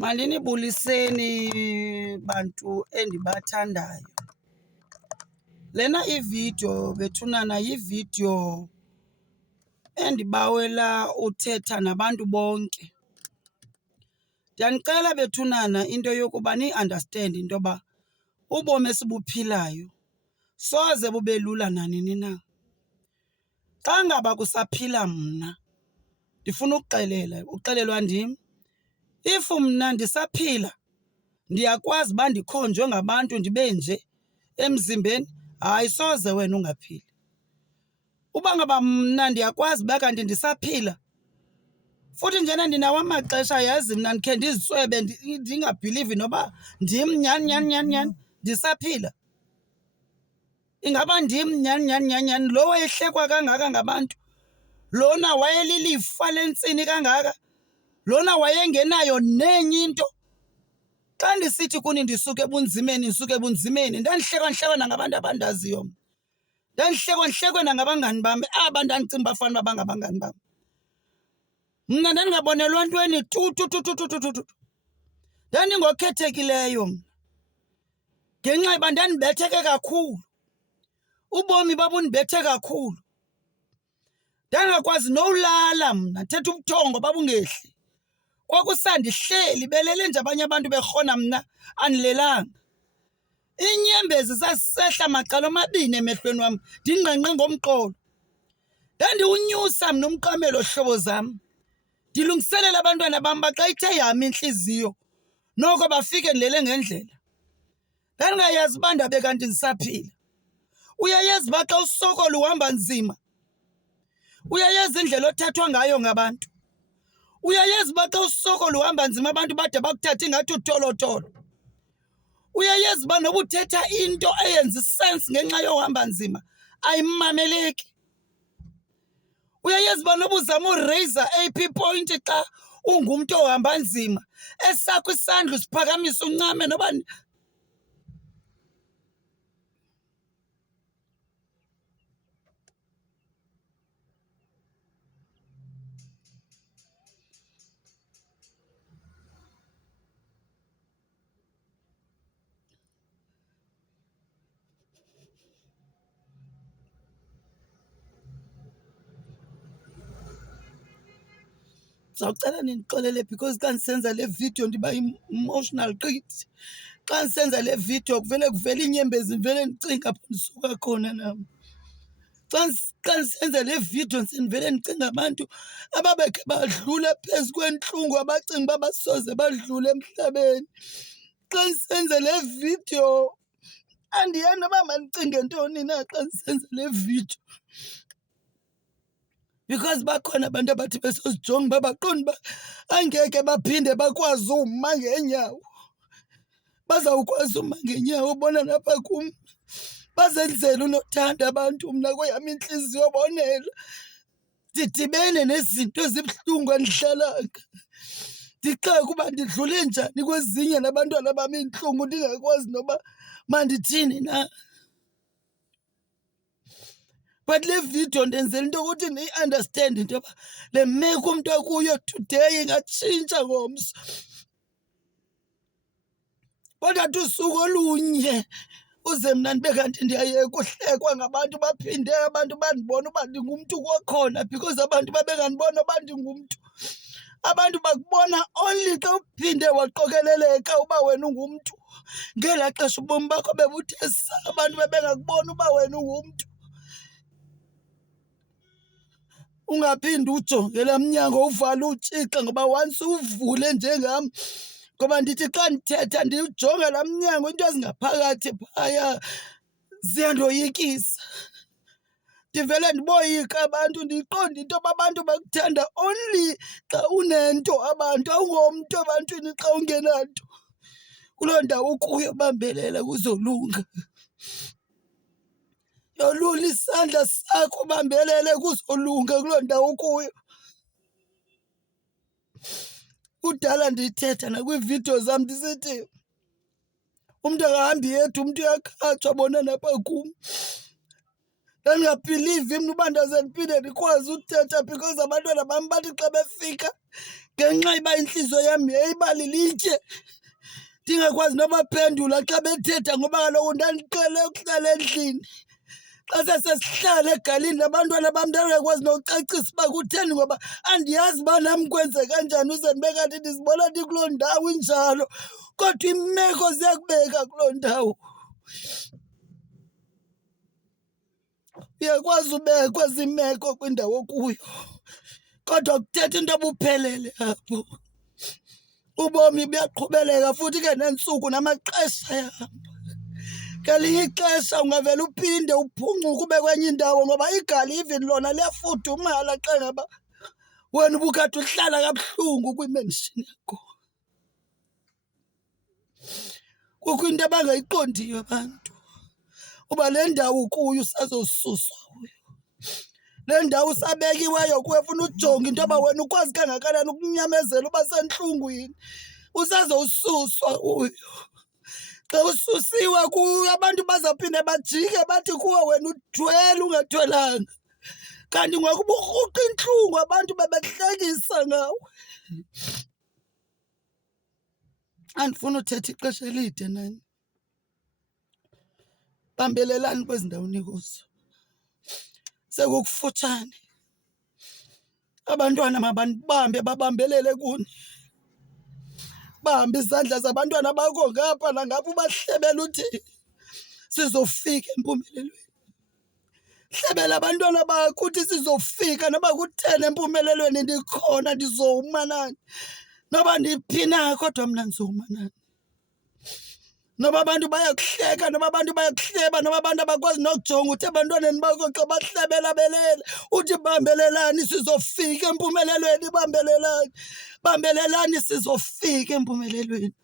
Mandinibuliseni bantu endibathandayo. Lena ividiyo bethunana yividiyo endibawela uthetha nabantu bonke. Ndiyanicela bethunana into yokuba ni-understand into yoba ubomi esibuphilayo soze bube lula nanini na. Xa ngaba kusaphila mna, ndifuna uxelelwa ndim, if mna ndisaphila ndiyakwazi uba ndikhonjwe ngabantu ndibe nje emzimbeni, hayi soze wena ungaphili. Uba ngaba mna ndiyakwazi uba kanti ndisaphila, futhi njena ndinawo amaxesha yazi mna ndikhe ndiziswebe ndingabhilivi noba ndim nyhani ndisaphila. Ingaba ndim nyhani lo wayehlekwa kangaka ngabantu, lona wayelilifa lentsini kangaka, lona wayengenayo nenye into. Xa ndisithi kuni ndisuke ebunzimeni, ndandihlekwa nangabantu abandaziyo mna. Ndandihlekwa nangabangani bam, aba ndandicinga bafana uba bangabangani bam. Mna ndandingabonelwa ntweni tu. Ndandingokhethekileyo mna, ngenxa yoba ndandibetheke kakhulu. Ubomi babundibethe kakhulu. Ndangakwazi nowulala mna, ndithetha ubuthongo babungehli. Kwakusandihleli belele nje abanye abantu berhona, mna andilelanga. Iinyembezi zazisehla macala omabini emehlweni wam, ndingqengqe ngomqolo. Ndandiwunyusa mna umqamelo, hlobo zam, ndilungiselela abantwana bam uba xa ithe yama intliziyo noko bafike ndilele ngendlela. Ndandingayazi uba ndabe kanti ndisaphila. Uyayazi uba xa usokola uhamba nzima? Uyayazi indlela othathwa ngayo ngabantu? Uyayazi uba xa usokola uhamba nzima abantu bade bakuthathe ingathi utolotolo? Uyayazi uba noba uthetha into eyenza isensi ngenxa yohamba nzima ayimameleki? Uyayazi uba noba uzama urayiza AP point xa ungumntu ohamba nzima, esakho isandla usiphakamisa uncame noba ndizawucela nindixolele because xa ndisenza le vidiyo ndiba emotional gqithi. Xa ndisenza le vidiyo kuvele iinyembezi, ndivele ndicinga apho ndisuka khona nam. Xa ndisenza le vidiyo ndivele ndicinga abantu ababekhe badlula phezu kwentlungu, abacinga uba basoze badlule emhlabeni. Xa ndisenza le vidiyo andiyazi noba mandicinge ntoni na xa ndisenza le vidiyo, because bakhona abantu abathi besozijonga uba baqonde uba angeke baphinde bakwazi uma ngeenyawo. Bazawukwazi uma ngeenyawo, bona napha kum bazenzela unothanda abantu, mna kweyam intliziyo bonela. Ndidibene nezinto ezibuhlungu andihlalanga, ndixaka uba ndidlule njani kwezinye nabantwana bam iintlungu ndingakwazi noba mandithini na. But le vidiyo ndenzela into yokuthi niyi-understand into yoba le meko umntu akuyo today ingatshintsha ngomso. Kodwa athi usuku olunye uze mna ndibe kanti ndiyayeka uhlekwa ngabantu, baphinde abantu bandibona uba ndingumntu kwakhona, because abantu babengandibona uba ndingumntu. Abantu bakubona only xa uphinde waqokeleleka uba wena ungumntu. Ngelaa xesha ubomi bakho bebuthe saa, abantu bebengakubona uba wena ungumntu. Ungaphinde ujonge laa mnyango uvale utshixe, ngoba once uvule njengam, ngoba ndithi xa ndithetha ndiwujonga laa mnyango, into ezingaphakathi phaya ziyandoyikisa. Ndivele ndiboyika abantu, ndiqonde into yoba abantu bakuthanda only xa unento abantu, awungomntu ebantwini xa ungenanto. Kuloo ndawo ukuyo bambelela kuzolunga. Yolula isandla sakho bambelele kuzolunga kuloo ndawo ukuyo. Kudala ndithetha nakwiividiyo zam ndisithi umntu akahambi yedwa, umntu uyakhatshwa, bona napha kum. Ndandingabhilivi mna uba ndaze ndiphinde ndikwazi uthetha because abantwana bam bathi xa befika ngenxa iba inhliziyo yami yayibali litye ndingakwazi nobaphendula xa bethetha, ngoba kaloku ndandiqhele ukuhlala endlini. Xa sesesihlala egalini labantwana bam ndangakwazi nocacisa uba kutheni, ngoba andiyazi uba nam kwenzeka njani uze ndibe kanti ndizibona ndikuloo ndawo injalo. Kodwa imeko ziyakubeka kuloo ndawo. Uyakwazi ubekwa ziimeko kwindawo okuyo, kodwa kuthetha into obuphelele apho. Ubomi buyaqhubeleka futhi ke neentsuku namaxesha ayahamba. Ngelinye ixesha ungavele uphinde uphuncuke ube kwenye indawo, ngoba igali even lona liyafudumala xa ngaba wena ubukade uhlala kabuhlungu kwimenshini yakho. Kukho into abangayiqondiyo abantu, uba le ndawo ukuyo usazowususwa kuyo. Le ndawo usabekiweyo kuyo funa ujonge into yoba wena ukwazi kangakanani ukunyamezela uba sentlungwini. Usazowususwa kuyo. Xa ususiwe kuyo abantu bazawuphinde bajike bathi kuwe wena uthwele ungathwelanga. Kanti ngoku uburhuqa intlungu abantu bebekuhlekisa ngawe. Andifuni uthetha ixesha elide nani. Bambelelani kwezi ndawo nikuzo. Sekukufutshane. Abantwana mabanibambe babambelele kuni. Bahambe izandla zabantwana bakho ngapha nangapha ubahlebela uthi sizofika empumelelweni. Hlebela abantwana bakho uthi sizofika, noba kutheni empumelelweni ndikhona ndizowuma nani. Noba ndiphi na kodwa mna ndizowuma nani. Noba abantu bayakuhleka, noba abantu bayakuhleba, noba abantu abakwazi nokujonga uthi ebantwaneni bakho xa bahlebela belele uthi bambelelani sizofika empumelelweni, bambelelani. Bambelelani sizofika empumelelweni.